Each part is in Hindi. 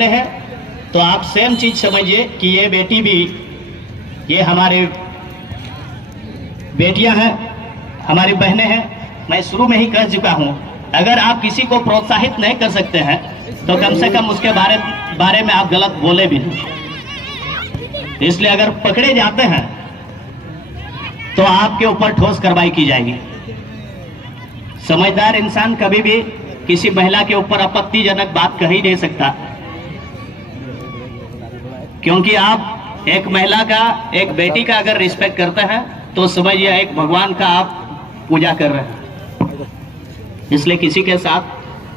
बहनें हैं तो आप सेम चीज समझिए कि ये बेटी भी, ये हमारे बेटियां हैं, हमारी बहनें हैं। मैं शुरू में ही कह चुका हूं, अगर आप किसी को प्रोत्साहित नहीं कर सकते हैं तो कम से कम उसके बारे में आप गलत बोले भी नहीं। इसलिए अगर पकड़े जाते हैं तो आपके ऊपर ठोस कार्रवाई की जाएगी। समझदार इंसान कभी भी किसी महिला के ऊपर आपत्तिजनक बात कह ही नहीं सकता, क्योंकि आप एक महिला का, एक बेटी का अगर रिस्पेक्ट करते हैं तो समझिए एक भगवान का आप पूजा कर रहे हैं। इसलिए किसी के साथ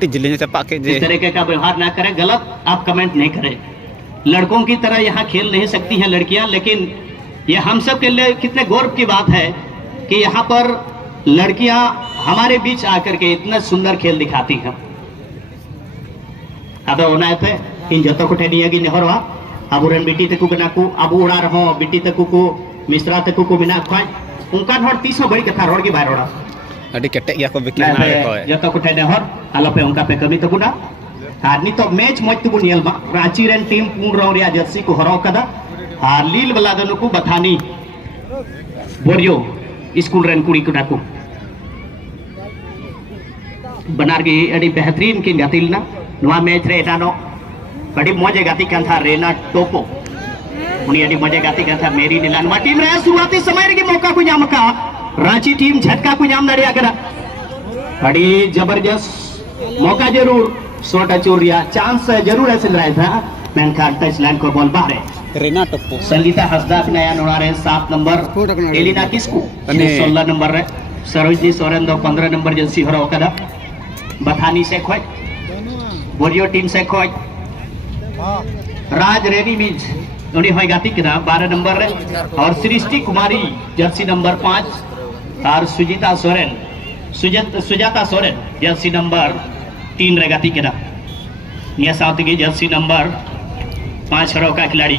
इस तरीके का व्यवहार ना करें, गलत आप कमेंट नहीं करें। लड़कों की तरह यहाँ खेल नहीं सकती हैं लड़कियां, लेकिन ये हम सब के लिए कितने गौरव की बात है कि यहाँ पर लड़कियां हमारे बीच आकर के इतना सुंदर खेल दिखाती हैं। अब ओनाते इन जतो को ठेडिया की नेहरवा अबुरन बेटी तक को को अबु उड़ा रहो बेटी तक को मिश्रा तक को बिना खाय उनका हर 30 बड़ी कथा रोड की बाहर रोड़ा अड़ी कटे या को बिकना को जतो को ठेडे हर आलोपे उनका पे कमी तक ना आर नितो मैच मत को नेल मा रांची रेन टीम पूर्ण रो रिया जर्सी को हरो कदा आर लील वाला दनु को बथानी बोरियो स्कूल रेन कुड़ी को डाकू बनार की अड़ी बेहतरीन की गातिल ना नवा मैच रे एटानो बड़ी मजे गाती कान था रेना टोपो उनी अड़ी मजे गाती कान था मेरी नीलानवा टीम रे शुरुआती समय रे की मौका को नाम का रांची टीम झटका को नाम दरिया करा बड़ी जबरदस्त मौका जरूर सोटा चोरिया चांस जरूर ऐसे रहा था मेनखान टच लाइन को बॉल बाहर रेना टोपो संगीता हसदा नया नोड़ारे 7 नंबर एलिना किस्कू 16 नंबर रे सरोजनी सोरेन दो 15 नंबर जर्सी हरो कदा बथानी से खोज बोरियो टीम से खोज राज रेवी बीज उन्हीं होय गाती किना 12 नंबर रे और सृष्टि कुमारी जर्सी नंबर 5 और सुजाता सोरेन जर्सी नंबर 3 रे गाती किना निया साथ की जर्सी नंबर 5 हरो का खिलाड़ी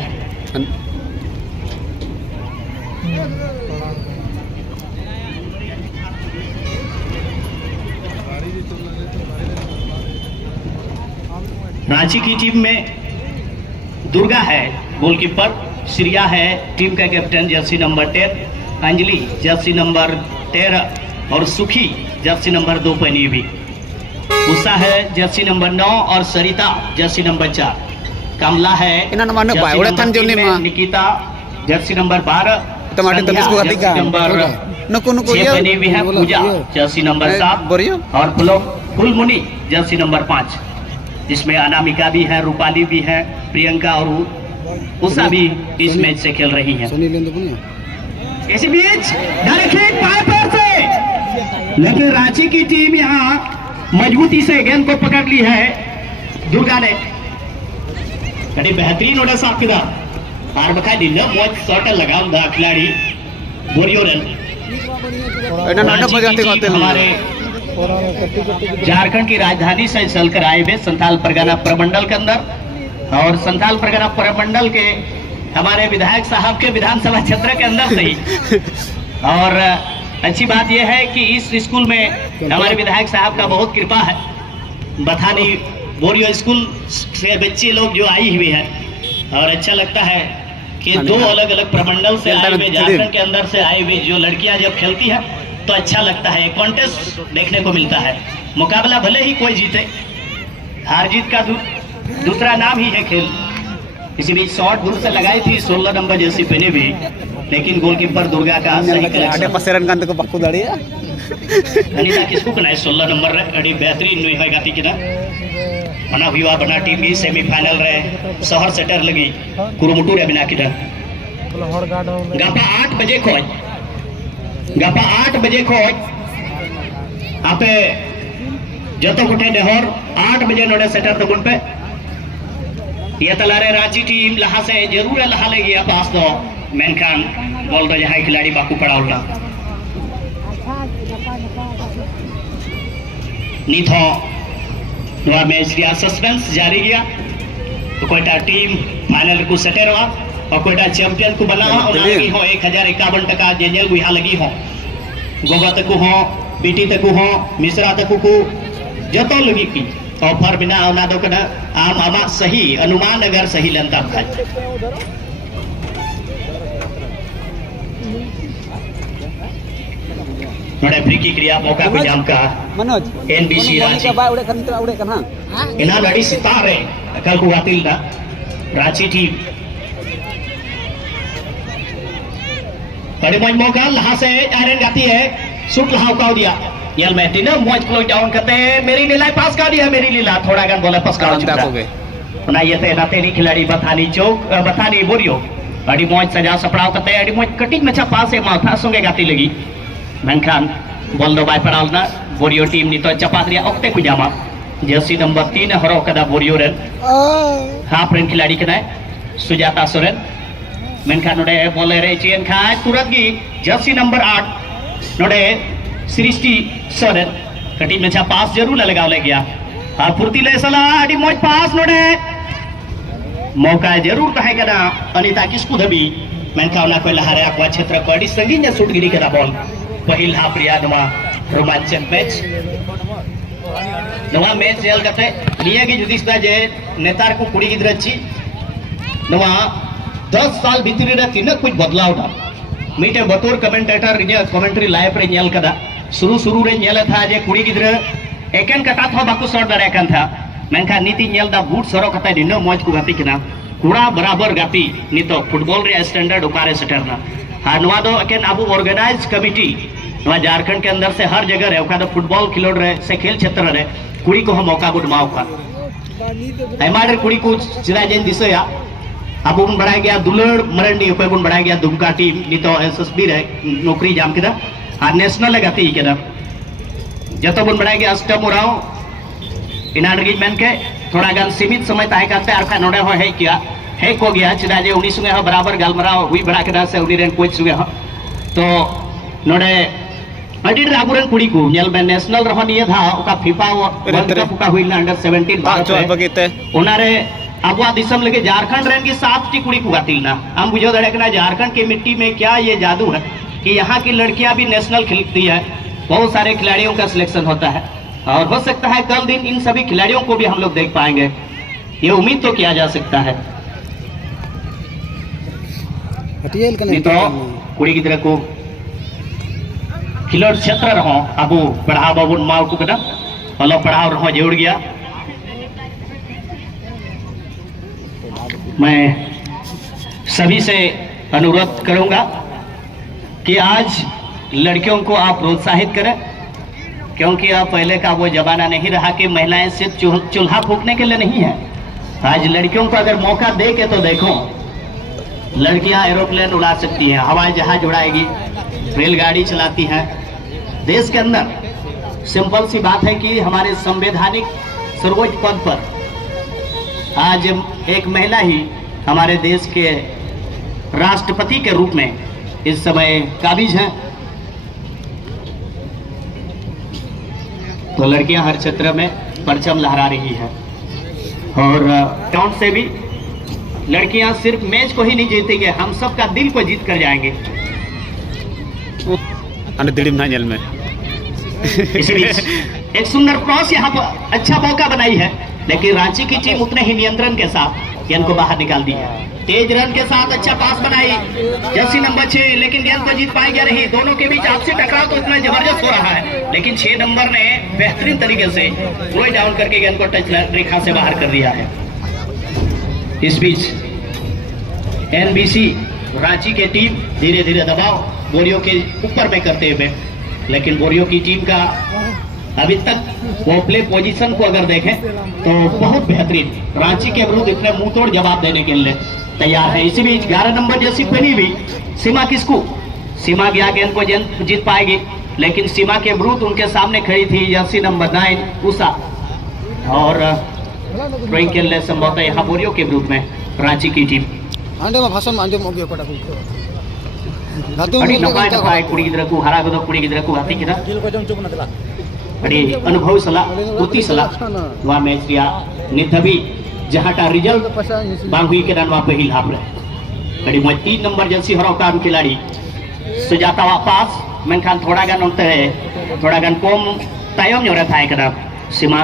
रांची की टीम में दुर्गा है गोलकीपर, श्रिया है टीम का captain Jersey number 10, Anjali Jersey number 13 और सुखी जर्सी नंबर 2 पहनी हुई, उषा है जर्सी नंबर 9 और सरिता जर्सी नंबर 4, कमला है निकिता जर्सी नंबर 12 नंबर 6 पहनी हुई है, पूजा जर्सी नंबर 7 और फुलमुनी जर्सी नंबर 5, जिसमें अनामिका भी है, रूपाली भी है, प्रियंका और उषा भी इस मैच से खेल रही हैं। इसी बीच से लेकिन रांची की टीम यहाँ मजबूती से गेंद को पकड़ ली है। दुर्गा ने कड़ी बेहतरीन ओडा साफ किया और बखा दी न मोज शॉट लगाम दा खिलाड़ी बोरियोरन हमारे झारखंड की राजधानी से चलकर आए हुए संथाल परगना प्रमंडल के अंदर, और संथाल परगना प्रमंडल के हमारे विधायक साहब के विधानसभा क्षेत्र के अंदर से ही। और अच्छी बात यह है कि इस स्कूल में हमारे विधायक साहब का बहुत कृपा है। बथानी बोरियो स्कूल से बच्चे लोग जो आई हुई है, और अच्छा लगता है कि 2 अलग अलग प्रमंडल से आए हुए, झारखंड के अंदर से आई हुई जो लड़कियां जब खेलती है तो अच्छा लगता है, कॉन्टेस्ट देखने को मिलता है। मुकाबला भले ही कोई जीते, हार जीत का दूसरा नाम ही है खेल। इसी बीच शॉट दूर से लगाई थी 16 नंबर जैसी पहने हुई, लेकिन गोलकीपर दुर्गा का सही अनिता किसको बनाए 16 नंबर अड़ी बेहतरीन नुई है गाती किना बना हुआ बना टीम भी सेमीफाइनल रे शहर सेटर लगी कुरुमुटू रे बिना किना गापा 8 बजे खोज आपे जतो कुठे देहर 8 बजे नोडे सेटर तकुन पे ये तलारे रांची टीम लहा से जरूर लहा ले गया पास दो मेनखान बॉल दो जहां खिलाड़ी बाकू पड़ाउला नीथो नवा मैच रिया सस्पेंस जारी गया तो कोईटा टीम फाइनल को सेटरवा और कोईटा चैंपियन को बना और लगी हो 1051 टका जेजेल गुहा लगी हो गोगा तक हो बीटी तक हो मिश्रा तक को जतो लगी की ऑफर बिना ओना दो कना आम आमा सही अनुमान अगर सही लेंता भाई नोड़े फ्री की क्रिया मौका को जाम का मनोज एनबीसी रांची बाय उड़े kan ha इना लड़ी सितारे कल को गातिल ना रांची टीम बड़े मौज मौका लहा से आयरन गाती है शूट लहाव का दिया यल में तीनों मौज क्लोज डाउन करते हैं मेरी लीला पास का दिया मेरी लीला थोड़ा गन बोले पास का चुका ना ये ते नातेली खिलाड़ी बथानी चौक बथानी बोरियो अड़ी मौज सजा सपड़ाव करते हैं अड़ी मौज कटिंग में छा पास है माथा संगे गाती लगी मेनखान बॉल दो बाय पड़ाल ना बोरियो टीम नी तो चपात रिया ओक्ते को जामा जर्सी नंबर 3 हरो कदा बोरियो रेन हाफ रेन खिलाड़ी कना सुजाता सोरेन मेनखान नोडे बोले रे चेन खाय तुरंत गी जर्सी नंबर 8 नोडे सृष्टि सोरेन कटिंग में छा पास जरूर लगाव ले गया और फुर्ती ले सला अड़ी मौज पास नोडे मौका जरूर कहे कना अनिता किसको धबी मेनखान ना कोई लहारे अकवा क्षेत्र को अड़ी संगीन शूट गिरी कदा बॉल पहिल हाफ रिया नवा रोमांचक मैच नवा मैच जेल करते निया की जुदिस दा जे नेतार को कुड़ी गिद्रा ची नवा 10 साल भीतरी रे तीन कुछ बदलाव था मीटे बतौर कमेंटेटर रिया कमेंट्री लाइव रे नेल कदा शुरू रे नेल था जे कुड़ी गिद्रा एकेन कटा था बाकु सॉट दरे कान था मेनखा नीति नेल दा बूट सरो कता दिनो मौज को गाती किना कुड़ा बराबर गाती नितो फुटबॉल रे स्टैंडर्ड उकारे सेटरना हां नवा दो एकेन अबु ऑर्गेनाइज कमिटी नवा झारखंड के अंदर से हर जगह रे ओका दो फुटबॉल खिलोड़ रे से खेल क्षेत्र रे कुड़ी को हम मौका गुडमाव का एमाडर कुड़ी को चिरा जेन दिसया अब उन बढ़ाया गया दुलड़ मरंडी ऊपर उन बढ़ाया गया दुमका टीम नितो एसएसबी रे नौकरी जाम केदा आ नेशनल लगाती केदा जतो बुन बढ़ाया गया अष्टमुराव इनाडगी मेन के थोड़ा गान सीमित समय ताहे करते आरखा नोडे हो है किया है को गया चिरा जे उनी संगे बराबर गालमराव हुई बड़ा केदा से उनी रेन कोच संगे तो नोडे अडी राबुरन कुड़ी को नेल में नेशनल रहो निये था ओका फीफा वर्ल्ड कप का हुई ना अंडर 17 भारत रे ओनारे अबवा दिसम लगे झारखंड रेन की 7 टी कुड़ी को गातिल ना हम बुझो दड़े कना झारखंड की मिट्टी में क्या ये जादू है कि यहाँ की लड़कियां भी नेशनल खेलती है बहुत सारे खिलाड़ियों का सिलेक्शन होता है और हो सकता है कल दिन इन सभी खिलाड़ियों को भी हम लोग देख पाएंगे ये उम्मीद तो किया जा सकता है तो कुड़ी की तरह को खिलोड़ क्षेत्र रहो अबू पढ़ाव बाबू माव को कदा पलो पढ़ाव रहो जोड़ गया मैं सभी से अनुरोध करूंगा कि आज लड़कियों को आप प्रोत्साहित करें क्योंकि अब पहले का वो जमाना नहीं रहा कि महिलाएं सिर्फ चूल्हा फूकने के लिए नहीं है आज लड़कियों को अगर मौका दे के तो देखो लड़कियां एरोप्लेन उड़ा सकती हैं हवाई जहाज उड़ाएगी रेलगाड़ी चलाती हैं देश के अंदर सिंपल सी बात है कि हमारे संवैधानिक सर्वोच्च पद पर आज एक महिला ही हमारे देश के राष्ट्रपति के रूप में इस समय काबिज हैं तो लड़कियां हर क्षेत्र में परचम लहरा रही है और ग्राउंड से भी लड़कियां सिर्फ मैच को ही नहीं जीतेंगे हम सबका दिल को जीत कर जाएंगे इस बीच एक सुंदर क्रॉस यहाँ पर अच्छा मौका बनाई है लेकिन रांची की टीम उतने ही नियंत्रण के साथ गेंद को बाहर निकाल दी है तेज रन के साथ अच्छा पास बनाई जर्सी नंबर 6 लेकिन गेंद को जीत पाई जा रही दोनों के बीच आपसी टकराव तो इतना जबरदस्त हो रहा है लेकिन 6 नंबर ने बेहतरीन तरीके से थ्रो डाउन करके गेंद को टच रेखा से बाहर कर दिया है इस बीच एनबीसी रांची की टीम धीरे धीरे दबाव बोरियो के ऊपर में करते हुए लेकिन बोरियो की टीम का अभी तक वो प्ले पोजीशन को अगर देखें तो बहुत बेहतरीन रांची के विरुद्ध इतने मुंहतोड़ जवाब देने के लिए तैयार है इसी बीच 11 नंबर जर्सी पहनी भी सीमा किसको सीमा गया गेंद को जीत पाएगी लेकिन सीमा के विरुद्ध उनके सामने खड़ी थी जर्सी नंबर 9 उषा और ड्राइंग के लिए संभवतः यहाँ बोरियो के विरुद्ध में रांची की टीम अड़ी नपाय कुड़ी गिद्रा को हरा गदो कुड़ी गिद्रा को हाथी किदा अड़ी अनुभव सला तुती सला वा मैच रिया निथबी जहाटा रिजल्ट बांग हुई के दानवा पहिल हाफ रे अड़ी म 3 नंबर जर्सी हरो का खिलाड़ी सुजाता वा पास मेनखान थोड़ा गान कम तायम जोरे थाय कदा सीमा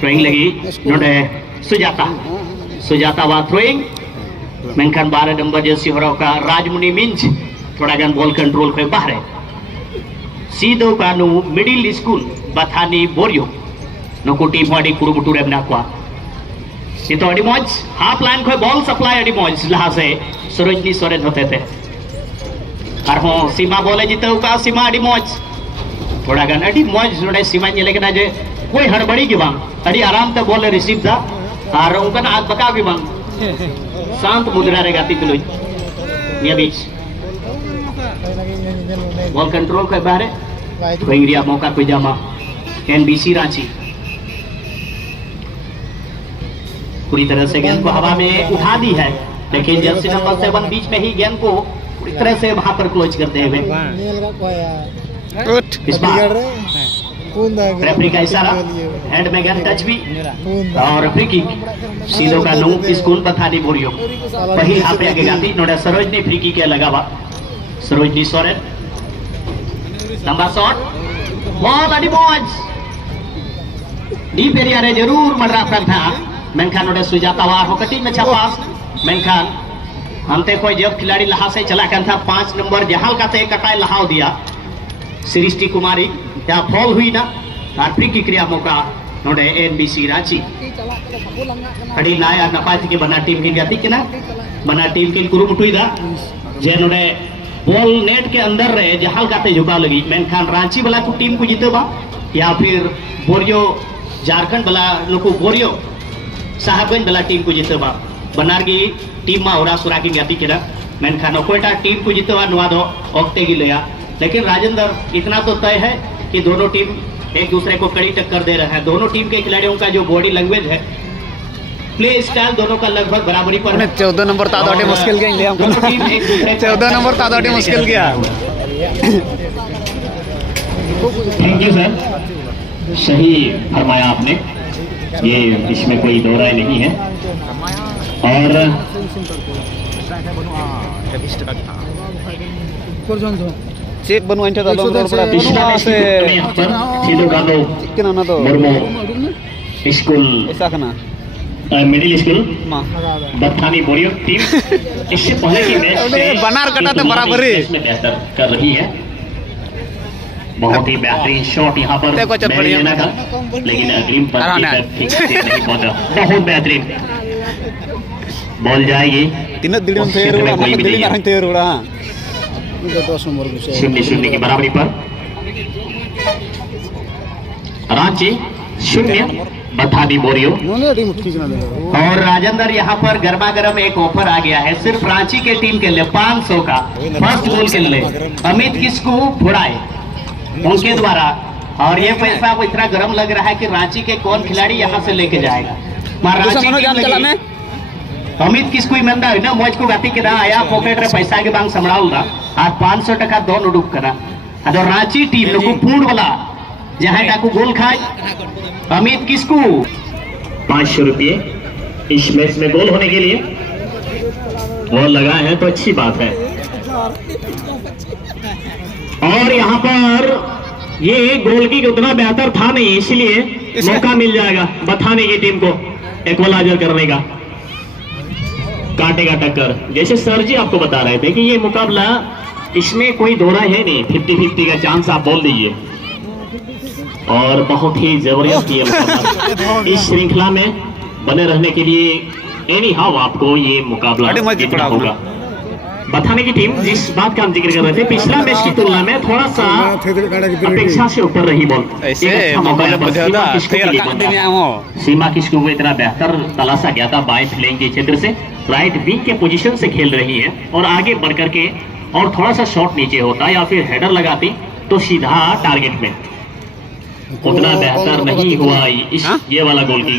थ्रोइंग लगी नोडे सुजाता वा थ्रोइंग मेनखान 12 नंबर जर्सी हराव का राजमुनि मिंज थोड़ा गान बॉल कंट्रोल को बाहर सीधो कानू मिडिल स्कूल बथानी बोरियो नुकु टीम अड़ी कुरुमुटु रे मेना कोआ तो अड़ी मौज हाफ लाइन को बॉल सप्लाई अड़ी मौज लहा से सरोजनी सोरेन होते थे और सीमा बॉले जीते का सीमा अड़ी मौज थोड़ा गान अड़ी मौज नोडे सीमा नेले के ना जे कोई हड़बड़ी के बांग अड़ी आराम ते बॉल रिसीव था और उनका आग बका के बांग शांत मुद्रा रे गाती तुलुई ये बीच बॉल कंट्रोल को बाहर है इंडिया मौका को जामा एनबीसी रांची पूरी तरह से गेंद को हवा में उठा दी है लेकिन जर्सी नंबर 7 बीच में ही गेंद को पूरी तरह से वहां पर क्लोज करते हुए इस बार रेफरी का इशारा हैंड में गेंद टच भी और फ्री किक सीधो का नो स्कूल बथानी बोरियो वही हाथ पे आगे गाती नोडा सरोजनी फ्री किक के लगावा सरोजनी सोरेन लंबा शॉट बहुत अड़ी मौज डीप एरिया रे जरूर मर रहा था मेनखान नोडे सुजाता वार हो कटी में छापा मेनखान हमते कोई जब खिलाड़ी लहा से चला कर था 5 नंबर जहाल का ते कटाई लहाव दिया सृष्टि कुमारी क्या फॉल हुई ना और फ्री किक रिया मौका नोडे एनबीसी रांची अड़ी लाया नपाय के बना टीम की जाती के ना बना टीम के कुरुमुटुई दा जे नोडे बॉल नेट के अंदर रहे जहाल गाते झुकाव लगी मेनखान रांची वाला को टीम को जीते बा या फिर बोरियो झारखंड वाला नुकु बोरियो साहबगंज वाला टीम को जीते बा बनार की टीम मा ओरा सुरा की जाती केड़ा मेनखान कोईटा टीम को जीते बा नुआ दो ओक्ते की लिया लेकिन राजेंद्र इतना तो तय है कि दोनों टीम एक दूसरे को कड़ी टक्कर दे रहे हैं दोनों टीम के खिलाड़ियों का जो बॉडी लैंग्वेज है प्ले स्टाइल दोनों का लगभग बराबरी पर 14 नंबर तादोटे मुश्किल गया ले हमको 14 नंबर तादोटे मुश्किल गया थैंक यू सर सही फरमाया आपने ये इसमें कोई दो राय नहीं है और चेक बनवाइन था तो पिछला से सीधो गानो किना ना तो मुर्मू स्कूल ऐसा करना मिडिल स्कूल बथानी बोरियो टीम इससे पहले की मैच बनार कटा तो बराबर ही इसमें बेहतर कर रही है बहुत ही बेहतरीन शॉट यहाँ पर लेना था लेकिन अग्रिम पर ठीक से नहीं पहुंचा बहुत बेहतरीन बॉल जाएगी 3 दिन में फेर उड़ा मतलब दिल्ली में फेर उड़ा 0-0 की बराबरी पर रांची 0 बथानी बोरियो और राजेंद्र यहाँ पर गर्मा गर्म एक ऑफर आ गया है सिर्फ रांची के टीम के लिए 500 का फर्स्ट गोल के लिए अमित किसको फुड़ाए उनके द्वारा और ये पैसा को इतना गर्म लग रहा है कि रांची के कौन खिलाड़ी यहाँ से लेके जाएगा अमित किसको ईमानदार ना मौज को गाती के ना आया पॉकेट रे पैसा के बांग संभालूंगा आज 500 टका दोन उडुक करा अदो रांची टीम को पूर्ण वाला जहां टाकू गोल खाए अमित किसको 500 रुपये इस मैच में गोल होने के लिए गोल लगाए हैं तो अच्छी बात है और यहाँ पर ये गोल की उतना बेहतर था नहीं इसलिए मौका मिल जाएगा बथाने की टीम को इक्वलाइजर करने का काटेगा टक्कर जैसे सर जी आपको बता रहे थे कि ये मुकाबला इसमें कोई दोहरा है नहीं 50-50 का चांस आप बोल दीजिए और बहुत ही जबरदस्त ये मुकाबला इस श्रृंखला में बने रहने के लिए एनी हाउ आपको ये मुकाबला जीतना होगा बथाने की टीम जिस बात का हम जिक्र कर रहे थे पिछला मैच की तुलना में थोड़ा सा अपेक्षा से ऊपर रही बॉल सीमा किसको इतना बेहतर तलाशा गया था बाएं फ्लैंक के क्षेत्र से राइट विंग के पोजीशन से खेल रही है और आगे बढ़ करके और थोड़ा सा शॉट नीचे होता या फिर हेडर लगाती तो सीधा टारगेट में उतना बेहतर नहीं हुआ इस ये वाला गोल की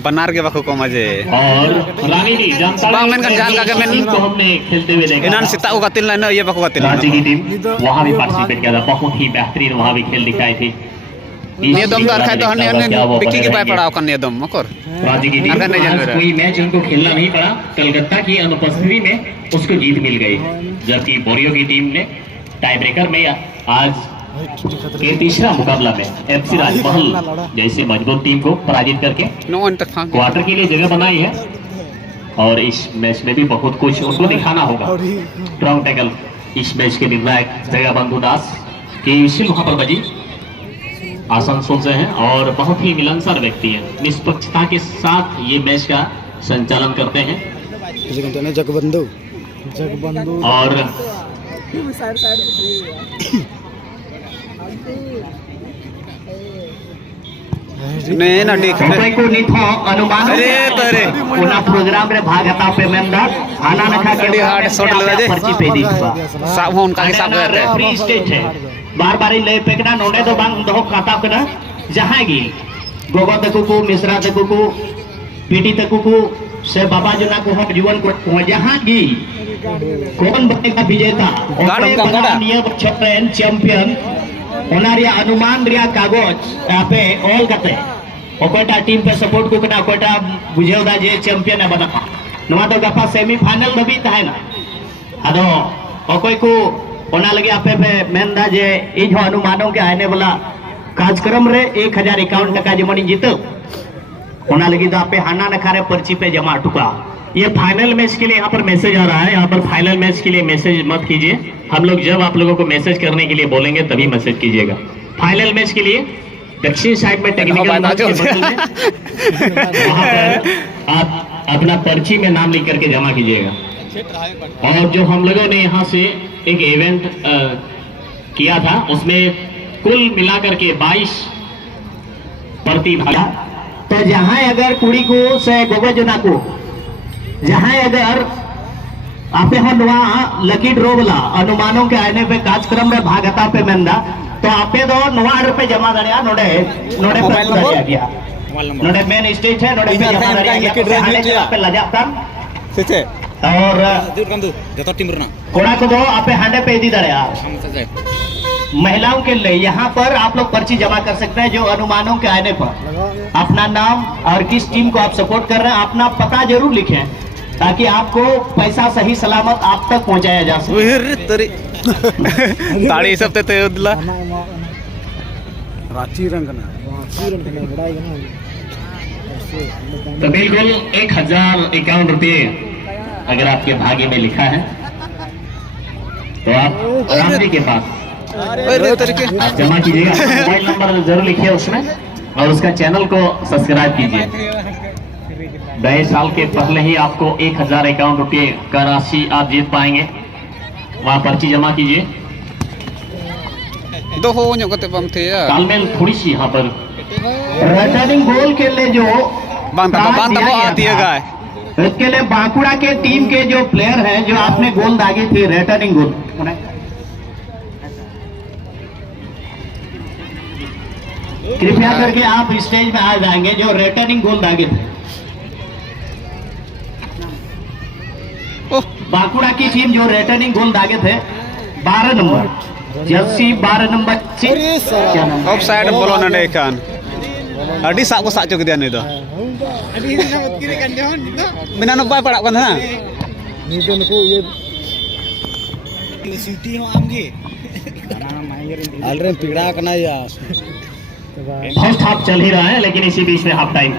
बनार के बाको कम अजे और रानी दी जानता बांग मेन का जान का मेन को हमने खेलते हुए देखा इनान सीता को गतिल ना ये बाको गतिल रांची की टीम वहां भी पार्टिसिपेट किया था बहुत ही बेहतरीन वहां भी खेल दिखाई थी ये दम दर खाए तो हने बिक्की के पाए पड़ा ओकन ये दम मकर रांची की टीम कोई मैच उनको खेलना नहीं पड़ा कलकत्ता की अनुपस्थिति में उसको जीत मिल गई जबकि बोरियो की टीम ने टाई ब्रेकर में आज के तीसरा मुकाबला में एफसी राजमहल जैसे मजबूत टीम को पराजित करके क्वार्टर के लिए जगह बनाई है। और इस मैच में भी बहुत कुछ उनको दिखाना होगा। स्ट्रॉन्ग टैकल इस मैच के निर्णायक जगह बंधु दास की विशिल वहां पर बजी आसनसोल से हैं और बहुत ही मिलनसार व्यक्ति हैं। निष्पक्षता के साथ ये मैच का संचालन करते हैं जगबंधु और नहीं ना देख को निथो अनुमान अरे तरे ओना प्रोग्राम रे भाग हता पे मेंबर आना नखा के हार्ड शॉट लगा दे पर्ची पे दी साब हो उनका हिसाब करते हैं फ्री स्टेज है बार-बार ले पेकना नोडे तो बांग दो खाता कना जहां गी गोगो तकु को मिश्रा तकु को पीटी तकु को से बाबा जना को हम जीवन को जहां गी कौन बनेगा विजेता और नियम चैंपियन ओनारिया अनुमान रिया कागज आपे ऑल कते ओकोटा टीम पे सपोर्ट को कना ओकोटा बुझेदा जे चैंपियन है बना नवा तो गफा सेमीफाइनल दबी तहना आदो ओकोय को ओना लगे आपे पे मेनदा जे इन अनुमानों के आने वाला कार्यक्रम रे 1051 टका जमनी जीतो ओना लगे तो आपे हाना नखारे पर्ची पे जमा टुका। ये फाइनल मैच के लिए यहाँ पर मैसेज आ रहा है। यहाँ पर फाइनल मैच के लिए मैसेज मत कीजिए। हम लोग जब आप लोगों को मैसेज करने के लिए बोलेंगे तभी मैसेज कीजिएगा। फाइनल मैच के लिए दक्षिण साइड में टेक्निकल वहाँ पर आप अपना पर्ची में नाम लिख करके जमा कीजिएगा। और जो हम लोगों ने यहाँ से एक इवेंट किया था उसमें कुल मिलाकर के 22 प्रतिभागी तो जहां अगर कुड़ी को से गोगा जना को जहां अगर आपे हम वहाँ लकी ड्रॉ वाला अनुमानों के आने पे कार्यक्रम में भागता पे मेंदा तो आपे दो 9 रुपए जमा दरिया नोडे नोडे पे दरिया गया नोडे मेन स्टेज है नोडे पे जमा दरिया गया पे लजाता सेचे और जतो टीम रना कोड़ा को दो आपे हांडे पे दी दरिया महिलाओं के लिए यहाँ पर आप लोग पर्ची जमा कर सकते हैं। जो अनुमानों के आने पर अपना नाम और किस टीम को आप सपोर्ट कर रहे हैं अपना पता जरूर लिखें ताकि आपको पैसा सही सलामत आप तक पहुंचाया जा सके। ताड़ी सब ते दिला रांची रंग तो बिल्कुल 1051 रुपये अगर आपके भाग्य में लिखा है तो आप रामजी के पास आप जमा कीजिएगा। मोबाइल नंबर जरूर लिखिए उसमें और उसका चैनल को सब्सक्राइब कीजिए। नए साल के पहले ही आपको 1051 रुपये का राशि आप जीत पाएंगे। वहाँ पर्ची जमा कीजिए। दो हो नो कते बम थे या तालमेल थोड़ी सी यहाँ पर रिटर्निंग गोल के लिए जो बांता आती है गाय इसके लिए बांकुड़ा के टीम के जो प्लेयर हैं जो आपने गोल दागे थे रिटर्निंग गोल कृपया करके आप स्टेज में आ जाएंगे जो रिटर्निंग गोल दागे थे। बांकुड़ा की टीम जो रिटर्निंग गोल दागे थे 12 नंबर जर्सी 12 नंबर क्या नाम ऑफ साइड बोलो ना देखान अड़ी साब को साचो के ने दो बिना न बाय पड़ा ना निजन को ये सिटी हो आमगे अलरे पीड़ा करना या फर्स्ट हाफ चल ही रहा है लेकिन इसी बीच में हाफ टाइम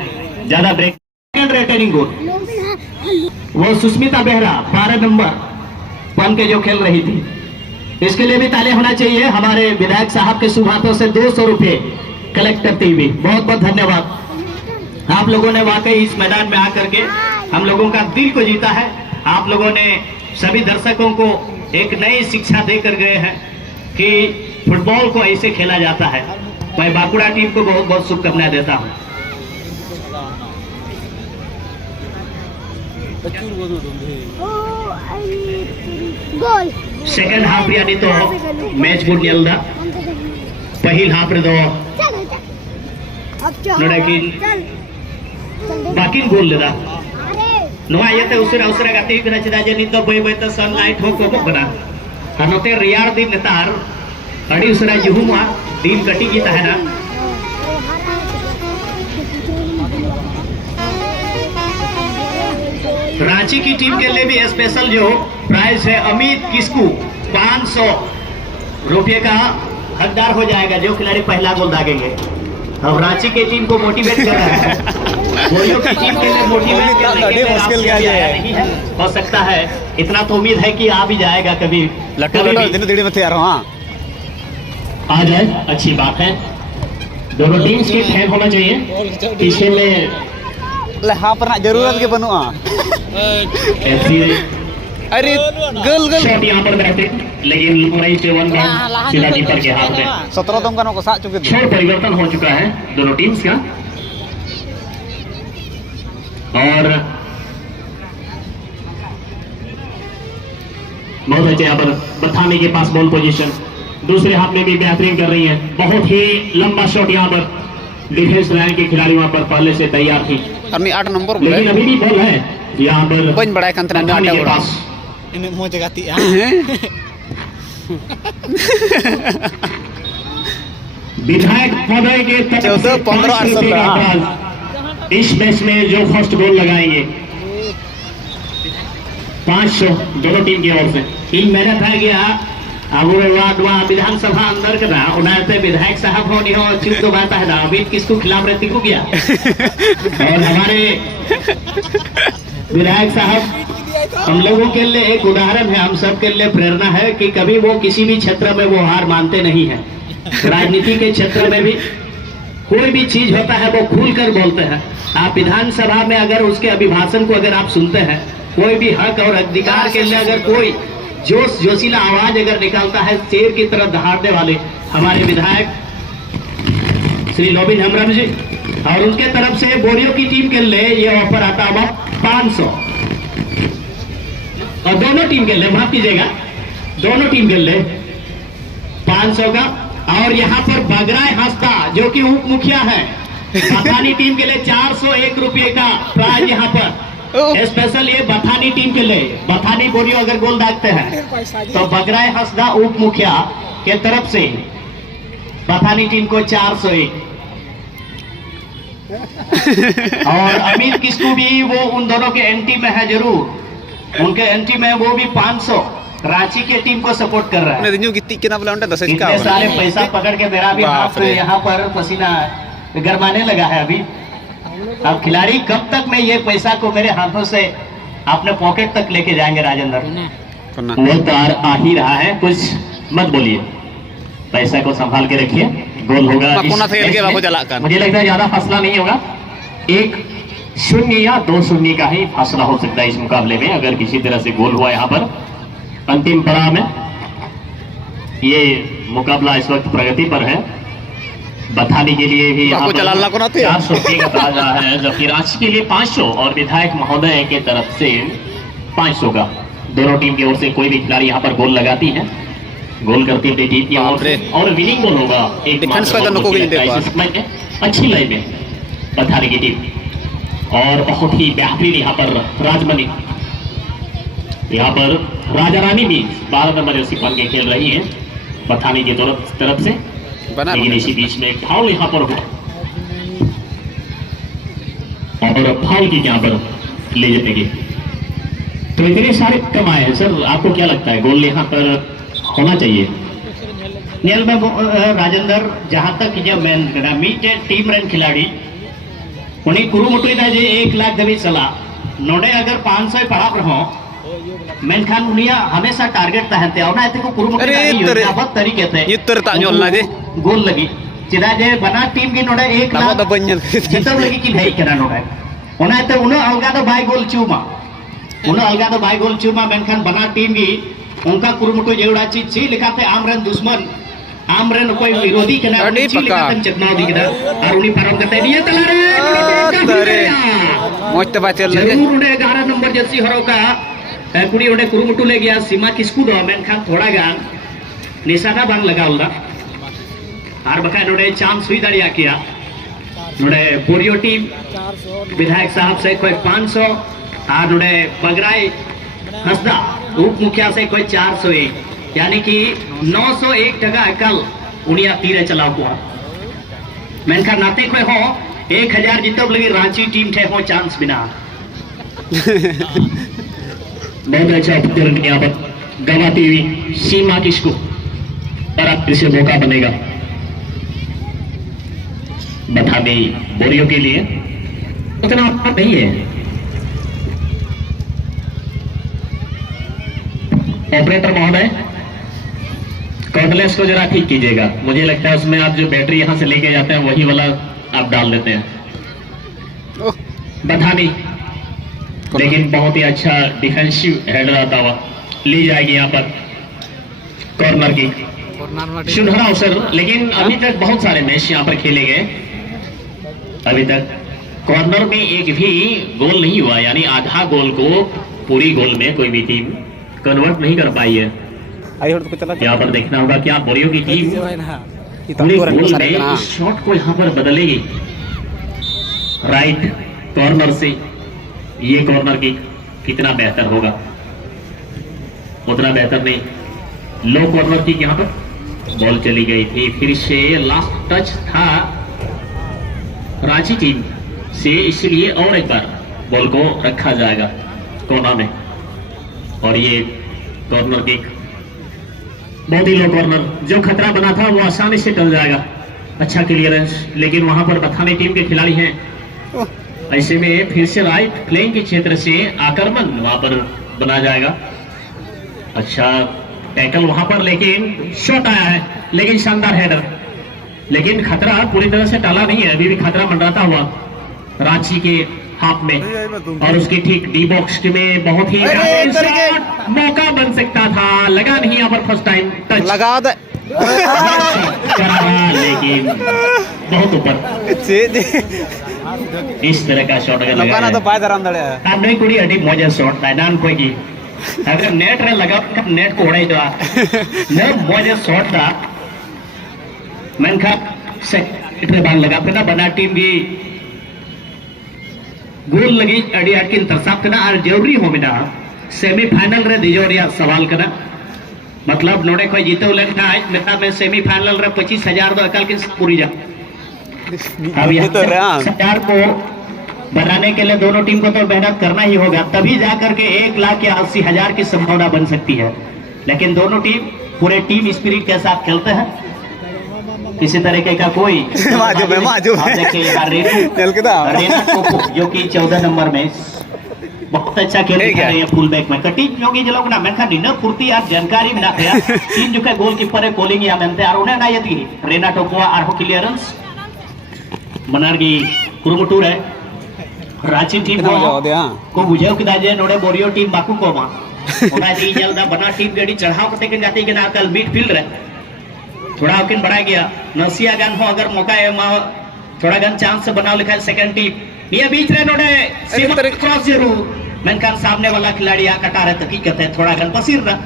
ज्यादा ब्रेक रिटर्निंग गोल वो सुष्मिता बेहरा 12 नंबर बन के जो खेल रही थी इसके लिए भी ताली होना चाहिए। हमारे विधायक साहब के शुभ हाथों से 200 रुपये कलेक्ट करती हुई बहुत बहुत धन्यवाद। आप लोगों ने वाकई इस मैदान में आकर के हम लोगों का दिल को जीता है। आप लोगों ने सभी दर्शकों को एक नई शिक्षा देकर गए हैं कि फुटबॉल को ऐसे खेला जाता है। मैं बांकुड़ा टीम को बहुत बहुत शुभकामनाएं देता हूं। सेकंड हाफ यानी तो मैच बुड नेलदा पहिल हाफ रे दो नोडकिन बाकिन गोल लेदा नोआ येते उसरा उसरा गाते करा चदा जे नितो बय बय त सनलाइट हो को बना हनोते रियार दिन नेतार अड़ी उसरा जुहुमा दिन कटी की तहना रांची की टीम के लिए भी स्पेशल जो प्राइज है अमित किस्कू 500 रुपये का हकदार हो जाएगा जो खिलाड़ी पहला गोल दागेंगे। अब रांची के टीम को मोटिवेट कर रहा है, बोरियो की टीम के लिए मोटिवेट करने के लिए मुश्किल क्या आया नहीं है। हो सकता है, इतना तो उम्मीद है कि आ भी जाएगा कभी धीरे में तैयार हो। हाँ आ जाए, अच्छी बात है। दोनों टीम्स के फैन होना चाहिए पीछे में। हाँ पर जरूरत के बनुआ अरे गल शॉट यहाँ पर बैठे, लेकिन वही 7 का सीधा कीपर के हाथ में। 17 दम का साथ चुके छोड़ परिवर्तन हो चुका है दोनों टीम्स का, और बहुत अच्छे यहाँ पर बथानी के पास बॉल पोजीशन, दूसरे हाथ में भी बेहतरीन कर रही है। बहुत ही लंबा शॉट यहाँ पर डिफेंस लाइन के खिलाड़ी वहां पर पहले से तैयार थी, 8 नंबर लेकिन अभी भी बॉल है यहाँ पर बन बड़ा बथानी के पास। मौज गाती विधायक महोदय के 14-15 इस मैच में जो फर्स्ट गोल लगाएंगे 500 दोनों टीम की ओर से। टीम मेहनत है गया अब विधानसभा अंदर का ना उन्हें विधायक साहब होनी हो चीज तो बात है ना। अभी किसको खिलाफ रहती को गया और हमारे विधायक साहब हम लोगों के लिए एक उदाहरण है, हम सब के लिए प्रेरणा है कि कभी वो किसी भी क्षेत्र में वो हार मानते नहीं है। राजनीति के क्षेत्र में भी कोई भी चीज होता है वो खुल कर बोलते हैं। आप विधानसभा में अगर उसके अभिभाषण को अगर आप सुनते हैं, कोई भी हक और अधिकार के लिए अगर कोई जोशीला आवाज अगर निकालता है, शेर की तरह दहाड़ने वाले हमारे विधायक श्री लोबिन हेम्ब्रम जी, और उनके तरफ से बोरियो की टीम के लिए ये ऑफर आता हुआ 500, और दोनों टीम के लिए, माफ कीजिएगा, दोनों टीम के लिए 500 का। और यहाँ पर बगराय हंसदा जो कि उप मुखिया है, बथानी टीम के लिए 401 रुपये का प्राइज यहाँ पर स्पेशल ये बथानी टीम के लिए। बथानी बोरियो अगर गोल दागते हैं तो बगराय हंसदा उप मुखिया के तरफ से बथानी टीम को 401, और अमित किस्कू भी वो उन दोनों के एंटी में है, जरूर उनके एंटी में वो भी 500 रांची के टीम को सपोर्ट कर रहा है। इतने सारे पैसा पकड़ के मेरा भी हाथ यहाँ पर पसीना गरमाने लगा है अभी। अब खिलाड़ी कब तक मैं ये पैसा को मेरे हाथों से अपने पॉकेट तक लेके जाएंगे राजेंद्र? वो तो आ ही रहा है, कुछ मत बोलिए, पैसा को संभाल के रखिए। गोल होगा मुझे लगता है ज्यादा फासला नहीं होगा, 1-0 या 2-0 का ही फासला हो सकता है इस मुकाबले में, अगर किसी तरह से गोल हुआ यहाँ पर अंतिम पड़ाव में। ये मुकाबला इस वक्त प्रगति पर है। बथानी के लिए भी 400 का ताजा है, जबकि रांची के लिए 500 और विधायक महोदय के तरफ से 500 का। दोनों टीम की ओर से कोई भी खिलाड़ी यहाँ पर गोल लगाती है, गोल करती है टीम की ओर से, और विनिंग गोल होगा एक अच्छी लाइन में बथानी की टीम। और बहुत ही बेहतरीन यहाँ पर राजमणि, यहाँ पर राजा रानी भी 12 नंबर जर्सी पहन के खेल रही है बथानी की तरफ से, लेकिन इसी बीच में एक फाउल यहाँ पर हुआ, और फाउल की यहाँ पर ले जाएगी। तो इतने सारे कम आए हैं सर, आपको क्या लगता है गोल यहाँ पर होना चाहिए? नेल में राजेंद्र, जहां तक जब मीटे टीम रन खिलाड़ी उन्हें कुरुमुटुदा जे 1 लाख दबी चला नोडे अगर 500 पढ़ा रहो मेनखान उनिया हमेशा टारगेट तहते और ना को कुरुमुटुदा योजनाबद्ध तरीके से गोल लगी चेदा जे बना टीम की नोडे 1 लाख जितब लगी कि भाई केना नोडे ओनाते उनो अलगा दो बाय गोल चूमा उनो अलगा दो बाय गोल चूमा मेनखान बना टीम की उनका कुरुमुटु जेउड़ा चीज ची लिखाते आमरन दुश्मन आमरन कोई विरोधी केना ची लिखाते चकनाव दिखदा और उनी पारम करते दिए तलारे मोस्ट बाचल लगे जरूर उन्हें 11 नंबर जर्सी हरोका कुड़ी उन्हें कुरुमुटु ले गया सीमा किसकू दो मेनखान थोड़ा गान निशाना बांग लगाउला और बका नोडे चांस हुई दाड़िया किया नोडे बोरियो टीम विधायक साहब से कोई 500 और नोडे बगराई हंसदा उप मुखिया से कोई 401 यानी कि 901 टका कल उनिया तीरे चला हुआ मेनखान नाते कोई हो 1000 जितब लगे रांची टीम थे हो चांस बिना बहुत अच्छा उपकरण यहाँ पर गवाती हुई सीमा किसको और अब फिर से मौका बनेगा बथानी बोरियो के लिए, उतना नहीं है। ऑपरेटर महोदय कॉर्डलेस को जरा ठीक कीजिएगा, मुझे लगता है उसमें आप जो बैटरी यहां से लेके जाते हैं वही वाला आप डाल देते हैं। बथानी लेकिन बहुत ही अच्छा डिफेंसिव हेडर आता हुआ ली जाएगी यहाँ पर कॉर्नर की सुनहरा अवसर। लेकिन अभी तक बहुत सारे मैच यहाँ पर खेले गए, अभी तक कॉर्नर में एक भी गोल नहीं हुआ, यानी आधा गोल को पूरी गोल में कोई भी टीम कन्वर्ट नहीं कर पाई है। यहाँ पर देखना होगा कि आप बोरियो की टीम पूरी गोल में इस शॉट को यहाँ पर बदलेगी राइट कॉर्नर से। ये कॉर्नर की कितना बेहतर होगा, उतना बेहतर नहीं। लो कॉर्नर की यहाँ पर बॉल चली गई थी, फिर से लास्ट टच था रांची टीम से, इसलिए और एक बार बॉल को रखा जाएगा कोना में। और ये कॉर्नर किक बहुत ही लो कॉर्नर, जो खतरा बना था वो आसानी से टल जाएगा। अच्छा क्लियरेंस, लेकिन वहां पर बथानी टीम के खिलाड़ी हैं, ऐसे में फिर से राइट फ्लैंक के क्षेत्र से आक्रमण वहां पर बना जाएगा। अच्छा टैकल वहां पर, लेकिन शॉट आया है, लेकिन शानदार हेडर, लेकिन खतरा पूरी तरह से टाला नहीं है, अभी भी खतरा मंडराता हुआ रांची के हाथ में। और उसके ठीक डी बॉक्स में बहुत ही मौका बन सकता था, लगा नहीं यहाँ पर फर्स्ट टाइम टच लगा दे लेकिन बहुत ऊपर। इस तरह का शॉट अगर लगा तो पाए दराम दड़े आप नहीं कुड़ी अड़ी मौजा शॉट मैदान कोई की अगर नेट रे लगा नेट को उड़ाई दो न मौजा शॉट था मेनखा सेट रे बाल लगा पना बना टीम भी गोल लगी अड़ी अटकिन तरसाप करना और जरूरी हो बिना सेमीफाइनल रे दिजोरिया सवाल करना, मतलब नोड़े कोई जीते लेन था मेरा में सेमीफाइनल रे 25,000 दो अकल की पूरी जा। अब यहाँ को बनाने के लिए दोनों टीम को तो मेहनत करना ही होगा, तभी जाकर के 1,80,000 की संभावना बन सकती है। लेकिन दोनों टीम पूरे टीम स्पिरिट के साथ खेलते हैं, किसी तरीके का कोई जो कि 14 नंबर में बहुत अच्छा खेल रहे हैं फुल बैक में कटी जो कि लोग ना मेनखा निना पूर्ति यार जानकारी में ना यार तीन जो का गोलकीपर है कोलिंग या मेनते और उन्हें ना यदि रेनाटो को आरो क्लियरेंस मनारगी कुरुमुटूर है रांची टीम को बुझाव किदा जे नोडे बोरियो टीम बाकू को मा ओना दी जल्दा बना टीम गड़ी चढ़ाव कते के जाती के ना कल मिडफील्ड रे थोड़ा ओकिन बढ़ा गया नसिया गन हो अगर मौका है मा थोड़ा गन चांस से बनाव लिखा सेकंड टीम ये बीच रे नोडे सीमा क्रॉस जरूर मेनकान सामने वाला खिलाड़ी आ कटा रहे तकी कहते हैं थोड़ा गन पसीर रहा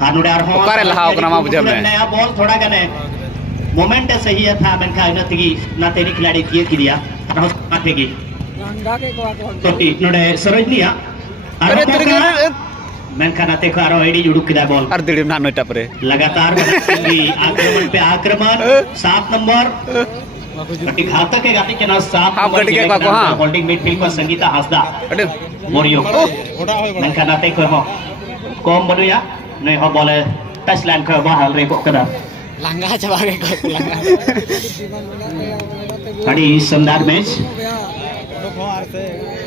आ नोडे आर हो ओकारे लहाव कना मा बुझे में नया बॉल थोड़ा गन है मोमेंट सही है था मेनका इनतगी ना तेरी खिलाड़ी किए किया और माथेगी तो नोडे सरोजनिया अरे तेरे मेनका ना देखो आरो आईडी जुड़ुक किदा बॉल अर दिड़ी ना नोटा परे लगातार आक्रमण पे आक्रमण 7 नंबर कटी घातक है गाती के ना 7 नंबर होल्डिंग मिडफील्ड पर संगीता हंसदा मोरियो मेनका ना देखो हो कम बनुया नहीं हो बॉल टच लाइन को बाहर रे को कदा लंगा चबा के लंगा बड़ी शानदार मैच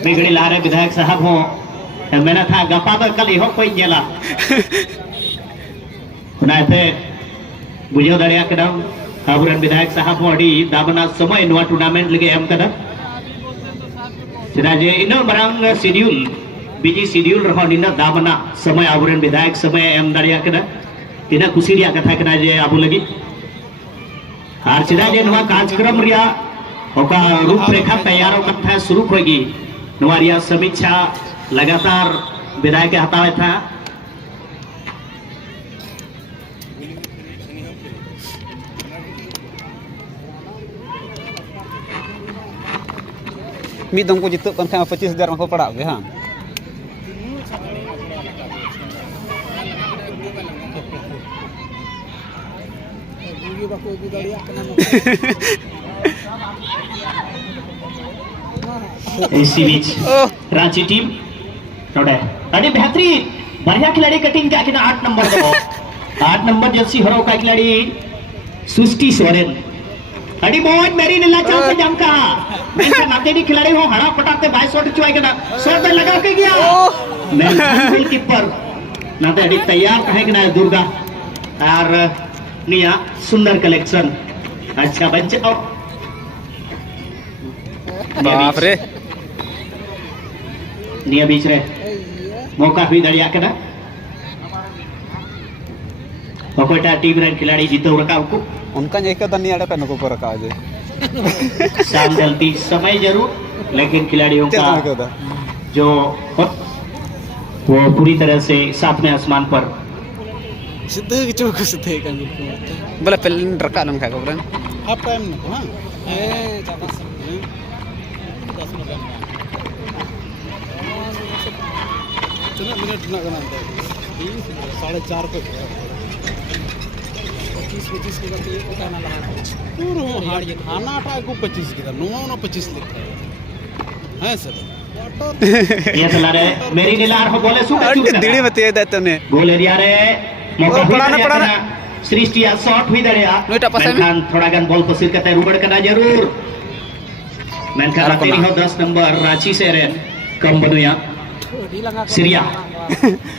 बिगड़ी ला रहे विधायक साहब हो मैंने था गपा तो कल हो कोई जेला थे बुझो दरिया के नाम अबुरन विधायक साहब हो अड़ी दाबना समय नवा टूर्नामेंट लगे एम कदा जे इनो बरांग शेड्यूल बिजी शेड्यूल रहो निना दाबना समय अबुरन विधायक समय एम दरिया के तिना खुशी रिया कथा कना जे आबू लगी आर चिदा जे नवा कार्यक्रम रिया ओका रूपरेखा तैयार कथा शुरू होगी नवा रिया समीक्षा लगातार विधायक के हतावे था मी दम को जितो कन खा 25,000 को पड़ा गया हां इसी बीच रांची टीम नोडे अरे बेहतरीन बढ़िया खिलाड़ी कटिंग क्या किना 8 नंबर दो 8 नंबर जर्सी हरो का खिलाड़ी सृष्टि सोरेन अड़ी मोज मेरी नीला चल से जम का मैं नाते दी खिलाड़ी हो हड़ा पटाते भाई शॉट चुआई कदा शॉट लगा के गया मैं गोलकीपर नाते अड़ी तैयार कहे कि ना दुर्गा और निया सुंदर कलेक्शन अच्छा बच्चे बाप रे निया बीच रे मौका हुई दड़िया के ना पकोटा टीम रे खिलाड़ी जीतो रखा को उनका एक दनी आड़े पे नको को रखा जे शाम जल्दी समय जरूर लेकिन खिलाड़ियों का जो वो पूरी तरह से साथ में आसमान पर सिद्धे चौक सिद्धे kan बोले पेलन रखा लम का बोले हाफ टाइम ना हां चापा 10 मिनट चलो मिनट ना करना 4:30 पे 25 के बाद ये पता ना लगा पूरा हार्ड ये खाना आटा को 25 के नो 25 लिखा है सर ये चला रहे मेरी नीलार हो बोले सुबह दिड़ी बते देते ने गोल एरिया रे मौका पड़ा सृष्टि या शॉट हुई दड़िया मेनखान थोड़ा गन बॉल पसीर करते रुबड़ करना जरूर मेनखान आते हो 10 नंबर रांची से रे कम बनुया सीरिया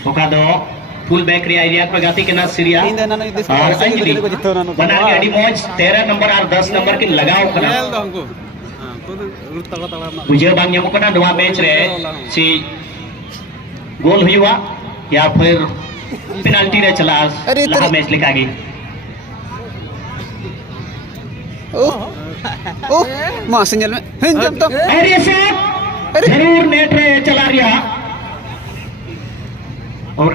ओका दो फुल बैक रे एरिया पर गाती के ना सीरिया और अंजलि बना के अड़ी मौज 13 नंबर और 10 नंबर की लगाओ कना बुझे बांग ᱧᱟᱢᱚᱜ ᱠᱟᱱᱟ ᱱᱚᱣᱟ ᱢᱮᱪ ᱨᱮ ᱥᱤ गोल हुआ या फिर पेनाल्टी रे चला लहा मैच लिखा गई ओ मां सिंगल में हिंजम तो अरे सर जरूर नेट रे चला रिया और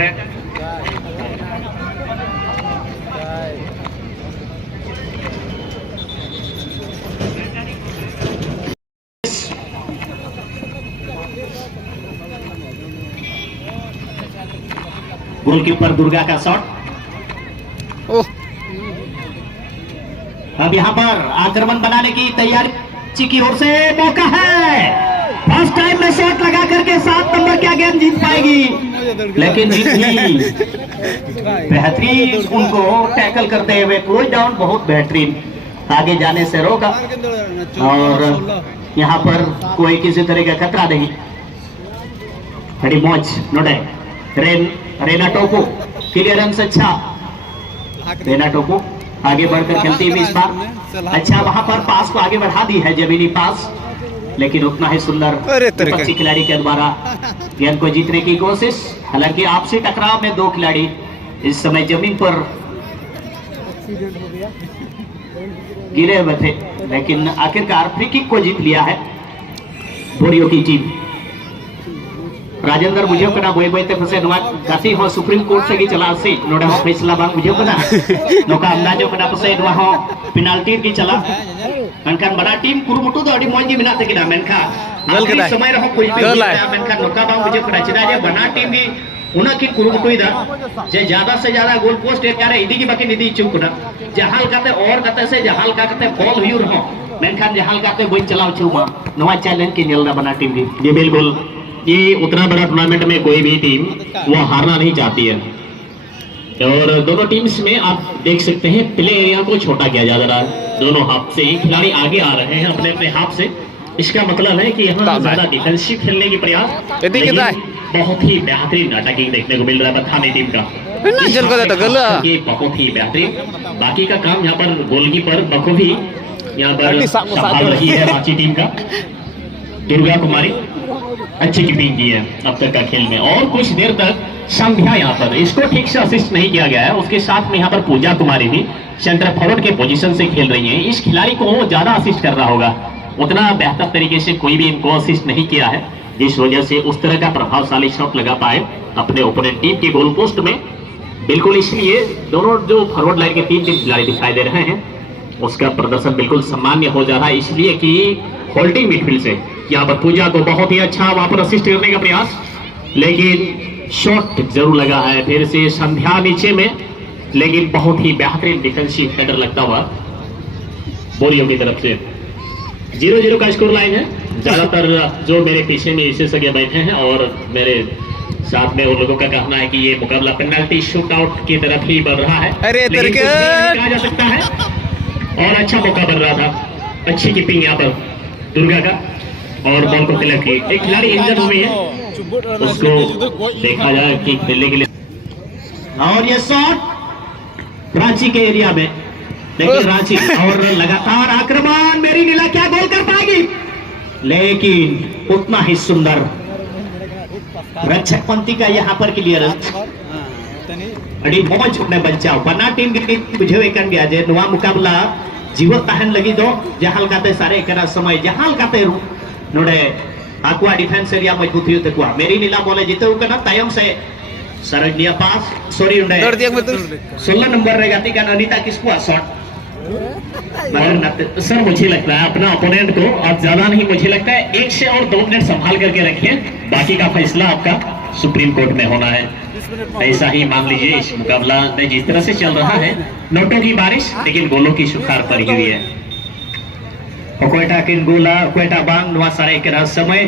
गोलकीपर दुर्गा का शॉट अब यहाँ पर आक्रमण बनाने की तैयारी की ओर से मौका है फर्स्ट टाइम में शॉट लगा करके 7 नंबर क्या गेंद जीत पाएगी लेकिन जीत बेहतरीन उनको टैकल करते हुए क्लोज डाउन बहुत बेहतरीन आगे जाने से रोका और यहाँ पर कोई किसी तरह का खतरा नहीं बड़ी मौज नोटे रेना टोको क्लियरेंस अच्छा रेना टोको आगे बढ़कर खेलती हुई इस बार अच्छा वहां पर पास को आगे बढ़ा दी है जमीनी पास लेकिन उतना ही सुंदर विपक्षी खिलाड़ी के द्वारा गेंद को जीतने की कोशिश हालांकि आपसी टकराव में 2 खिलाड़ी इस समय जमीन पर गिरे हुए थे लेकिन आखिरकार फ्री किक को जीत लिया है बोरियो की टीम राजेंद्र बुझे कना बोई बोईते फसे नवा गाती हो सुप्रीम कोर्ट से की चला सी नोडे हो फैसला बांग बुझे कना नोका अंदाजो कना फसे नवा हो पेनाल्टी की चला मनखान बड़ा टीम कुरुमुटु दो अडी मोंजी मिना ते किना मेनखा आखिरी समय रहो कोई भी मेनखान नोका बांग बुझे कना चिदा जे बना टीम भी उना की कुरुमुटु इदा जे ज्यादा से ज्यादा गोल पोस्ट एक करे इदी की बाकी निदी चुकना जहाल काते और काते से जहाल काते बॉल हुई रहो मेनखान जहाल काते बोई चलाव छुमा नवा चैलेंज की नेलदा बना टीम भी ये बिल्कुल ये उतना बड़ा टूर्नामेंट में कोई भी टीम वो हारना नहीं चाहती है और दोनों टीम्स में आप देख सकते हैं प्ले एरिया को छोटा किया जा रहा है दोनों हाफ से खिलाड़ी आगे आ रहे हैं अपने अपने हाफ से इसका मतलब है कि यहाँ ज्यादा डिफेंसिव खेलने की प्रयास बहुत ही बेहतरीन अटैकिंग देखने को मिल रहा है बथानी टीम का ये बहुत ही बेहतरीन बाकी का काम यहाँ पर गोलकीपर बखूबी यहाँ पर संभाल रही है रांची टीम का दुर्गा कुमारी अच्छी कीपिंग की है अब तक का खेल में और कुछ देर तक संध्या यहाँ पर इसको ठीक से असिस्ट नहीं किया गया है उसके साथ में यहाँ पर पूजा कुमारी भी सेंटर फॉरवर्ड के पोजीशन से खेल रही हैं इस खिलाड़ी को ज्यादा असिस्ट करना होगा उतना बेहतर तरीके से कोई भी इनको असिस्ट नहीं किया है जिस वजह से उस तरह का प्रभावशाली शॉट लगा पाए अपने ओपोनेंट टीम के गोल पोस्ट में बिल्कुल इसलिए दोनों जो फॉरवर्ड लाइन के 3 खिलाड़ी दिखाई दे रहे हैं उसका प्रदर्शन बिल्कुल सामान्य हो जा रहा है इसलिए कि होल्डिंग मिडफील्ड से यहाँ पर पूजा को बहुत ही अच्छा वहां पर असिस्ट करने का प्रयास लेकिन शॉट जरूर लगा है फिर से संध्या नीचे में लेकिन बहुत ही बेहतरीन डिफेंसिव हेडर लगता हुआ बोरियो की तरफ से 0-0 का स्कोर लाइन है ज्यादातर जो मेरे पीछे में विशेषज्ञ बैठे हैं और मेरे साथ में उन लोगों का कहना है कि ये मुकाबला पेनल्टी शूट आउट की तरफ ही बढ़ रहा है। अरे लेकिन तरके! कुछ भी कहा जा सकता है और अच्छा मौका बन रहा था। अच्छी कीपिंग यहाँ पर दुर्गा का और बॉल को क्लियर की। एक खिलाड़ी इंजर्ड हुई है, उसको देखा जाए कि खेलने के लिए। और ये शॉट रांची के एरिया में, लेकिन रांची और लगातार आक्रमण, मेरी नीला क्या गोल कर पाएगी, लेकिन उतना ही सुंदर रक्षक पंथी का यहाँ पर क्लियरेंस अड़ी मौज ने बचाव बना टीम के बुझे एकन गया जे नवा मुकाबला जीवत तहन लगी दो जहां लगाते सारे करा समय जहां लगाते नोडे आकुआ डिफेंस एरिया मजबूत हुई तक मेरी नीला बोले जीते कना तायम से सरजनिया पास सॉरी उन्हें 16 नंबर रे गाती का अनीता किसको शॉट मगर सर मुझे लगता है अपना ओपोनेंट को आप ज्यादा नहीं, मुझे लगता है 1 से और 2 मिनट संभाल करके रखिए, बाकी का फैसला आपका सुप्रीम कोर्ट में होना है। ऐसा ही मान लीजिए इस मुकाबला में जिस तरह से चल रहा है, नोटों की बारिश लेकिन गोलों की सुखार पड़ी हुई है। कोयटा किन गोला कोयटा बांग नवा सारे के समय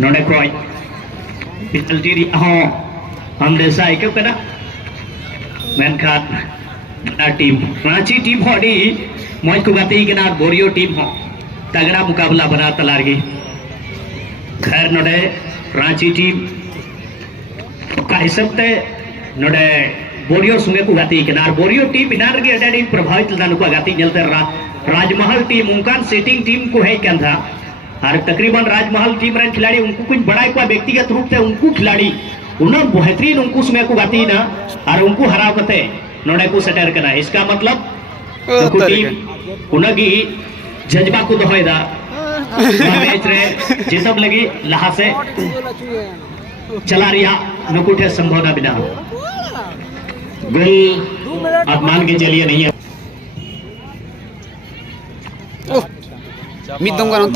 नोडे कोई पेनल्टी हां हम देसा क्यों कना मेनखान बना टीम रांची टीम होडी मौज को गाती के ना बोरियो टीम हो तगड़ा मुकाबला बना तलारगी। खैर नोडे रांची टीम का हिसाब ते नोडे बोरियो सुंगे को गाती के ना बोरियो टीम इनार के अडाडी प्रभावित लदान को गाती जलते राजमहल टीम उनका सेटिंग टीम को है क्या था और तकरीबन राजमहल टीम रन खिलाड़ी उनको कुछ बड़ा को व्यक्तिगत रूप से उनको खिलाड़ी उन्हें बेहतरीन उनको सुंगे को गाती ना और उनको हराव करते नोडे को सेटर करना। इसका मतलब टीम उनकी जज्बा को दोहरा मैच रे जितब लगी लहा से चला रिया नुकुठे संभावना बिना गोल आप मान के चलिए नहीं है।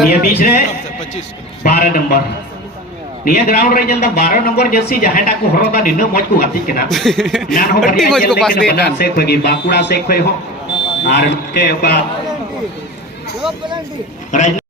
ये बीच रे 12 नंबर निया ग्राउंड रे जल्दा 12 नंबर जर्सी जहाटा को हरोदा निनो मौज को गाती के ना नान हो अट्टी मौज को पास दे ना से कोई बाकुड़ा से कोई हो और के का